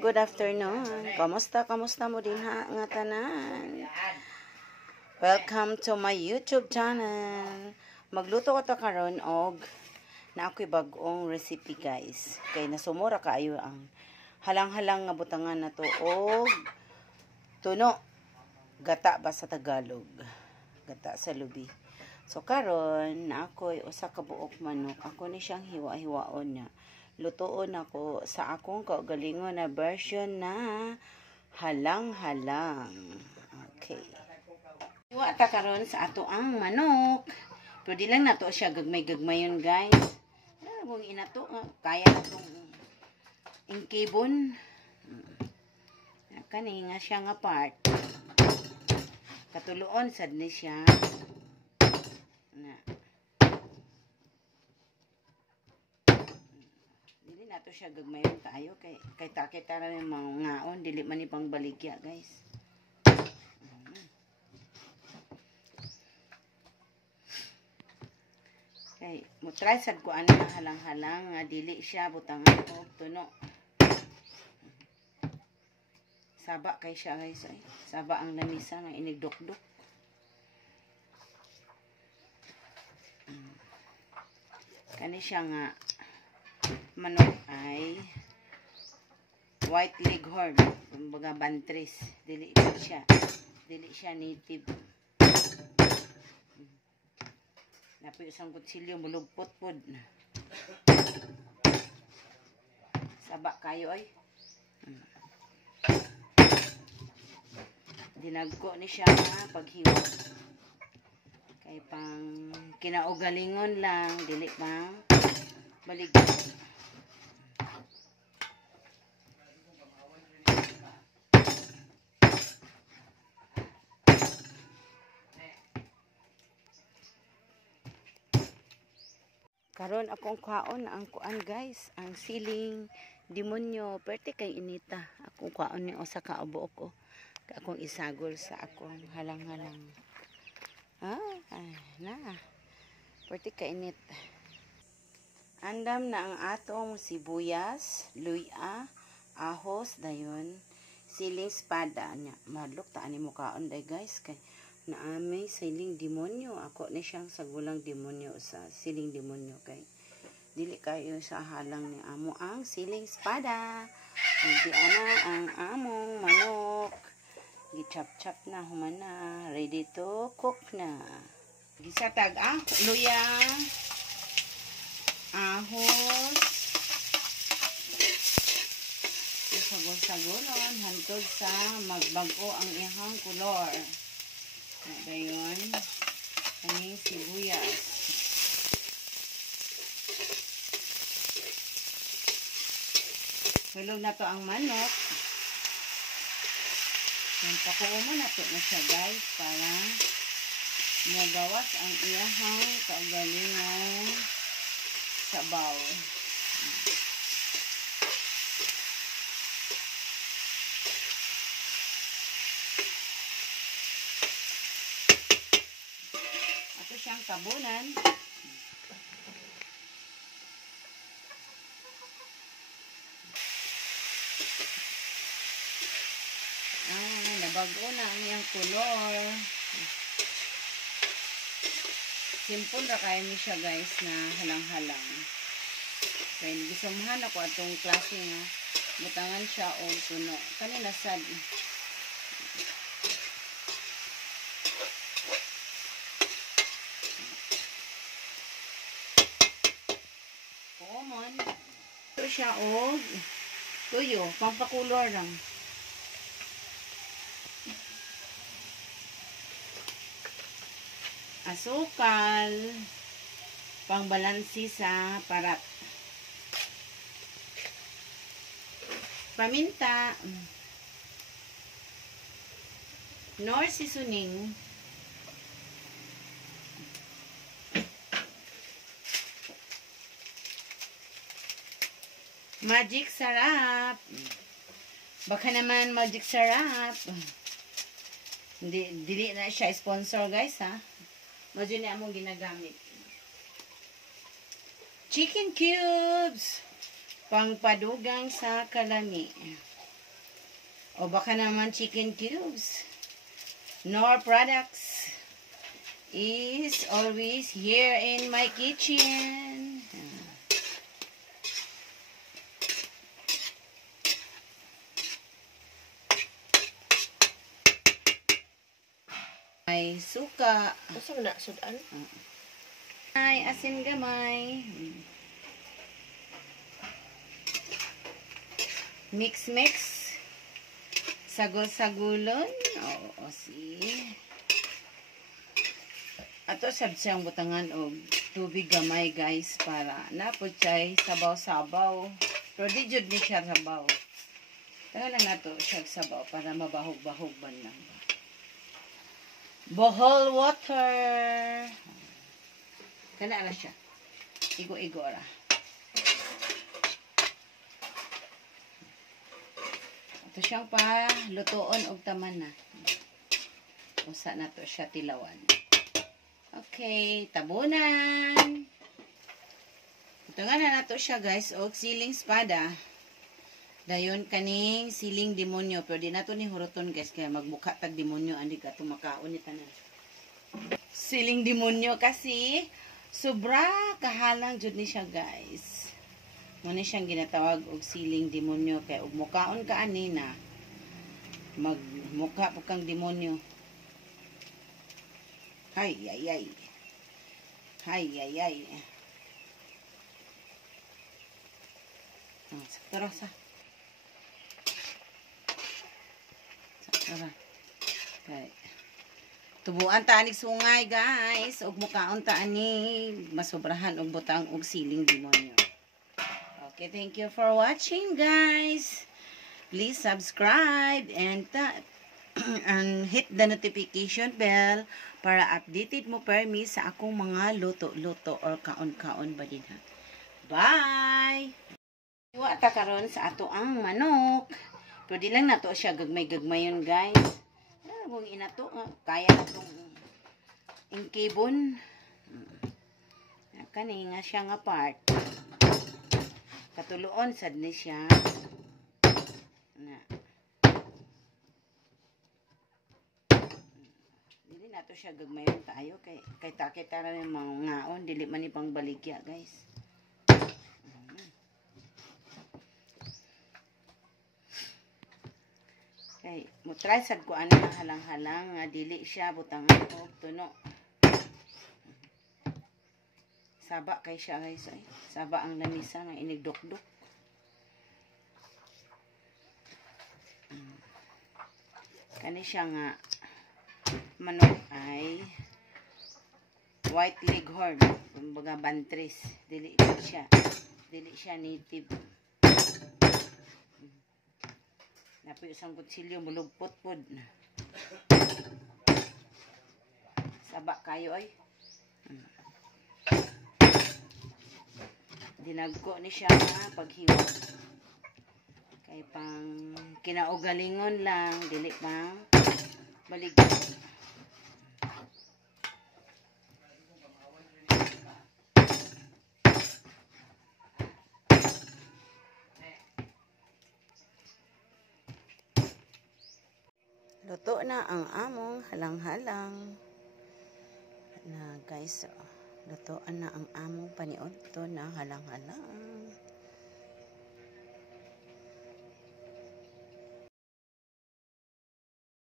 good afternoon. Kamusta mo din ha nga tanan? Welcome to my YouTube channel. Magluto ko ta karon og na ako'y bag-ong recipe guys. Kay nasumura kaayo ang halang-halang nga butangan na to og tuno. Gata ba sa Tagalog? Gata sa lubi. So karon na ako'y usa ka buok manok. Ako ni siyang hiwa-hiwaon niya. Lutoon ako sa akong kaugalingon na version na halang-halang. Okay. Hiwa ta karon sa ato ang manok. Pero di lang nato siya gagmay-gagmayon guys. Kung inato, kaya na itong ingkibon. Kani nga siya nga part. Katuloon sad ni siya. Na. Dili nato siya gagmayon kaayo kay kita ra yung mga ngaon dili man ni pang baligya guys. Okay, mo try sad ko ana halang-halang nga dili siya butangan og tuno. Saba kay siya guys ay. Saba ang lamisa nga inigdok-dok. Kani siya nga manok ay white leghorn, kumbaga bantris. Dili siya native. Napoy isang kutsilyo mulugpot pod. Saba kayo ay. Dinagko ni siya nga paghiwa. Kay pang kinaugalingon lang, dili pang baligya. Karon akong kwaon ang kuan guys, ang siling demonyo, perte kay inita. Akong kwaon ni usa ka ubo ko. Akong isagol sa akong halang-halang. Na. Pwede kainit. Andam na ang atong sibuyas, luya, ahos, dayon, siling espada. Madlok, taan mo kaon day guys. Kay naamay siling demonyo. Ako ni siyang sagulang demonyo sa siling demonyo. Kay dili kayo sa halang ni amo ang siling espada. Hindi ana ang among manok. Gichap-chap na humana. Ready to cook na. Gisatag ang luya, ahos, sagol-sagolon hantod sa magbago ang ihang kulor. Dayon, kaning sibuyas. Hulog na to ang manok. Yan, pakuo mo na to na siya guys para magawas ang iyahang kaugalingon sabaw. Ato siyang tabunan. Nabago na ang iyang kulor. Simple ra kayo ni siya guys na halang-halang. Kaya gisamahan ako atong klase nga butangan siya o tuno. Kanina sad. Common. Ito siya o tuyo. Pampakulor lang. Asukal, pangbalansi sa parat. Paminta, nor seasoning, magic sarap. Baka naman magic sarap. Dili na siya sponsor guys ha. Medyo na among ginagamit. Chicken cubes. Pangpadugang sa kalami. O baka naman chicken cubes. Nor products is always here in my kitchen. May suka. Asa man na sudan? Ay, asin gamay. Mix. Sagol-sagulon. Oo, see. Ato siyang butangan og tubig gamay guys para napod siya sabaw-sabaw. Pero di jud ni siya sabaw. Tanga lang nato siya sabaw para mabahog-bahog man lang. Bohol water. Kana na siya. Igo-igo ra. Ito siyang pa lutoon og taman na. Usa na to siya tilawan. Okay, tabunan. Ito nga na nato siya guys og siling espada. Dayon kaning siling demonyo pero di nato ni huruton guys kaya magbuka tag demonyo andi ka tumakaon ni tanan. Siling demonyo kasi sobra kahalang jud ni siya guys. Muna siyang ginatawag og siling demonyo kay ug mukaon ka anina magmukha po kang demonyo. Hay. Sakto sa. Okay. Tubuan ta anig sungay guys ug mukaon ta ani masobrahan og butang og siling demonyo. Okay, thank you for watching guys. Please subscribe and hit the notification bell para updated mo permi sa akong mga luto-luto or kaon-kaon ba din ha. Bye! Iwa ta karon sa ato ang manok. Pero di lang nato siya gagmay-gagmayon guys. Kung inato, kaya na itong inkibon. Kani nga siya nga part. Katuloon sad ni siya. Na. Dili nato siya gagmayon tayo kay kita ra yung mga ngaon dili man ipang baligya guys. Okay, mo try sad ko ana halang-halang nga dili siya butangan og tuno. Saba kay siya guys ay. Saba ang lamisa nga inigdok-dok. Kani siya nga manok ay white leghorn, kumbaga bantris. Dili siya native. Napoy isang kutsilyo mulugpot pod. Saba kayo ay. Dinagko ni siya paghiwa. Kay pang kinaugalingon lang, dili pang baligya. Luto na ang among halang-halang. Na guys, lutoan na ang among paniudto na halang-halang.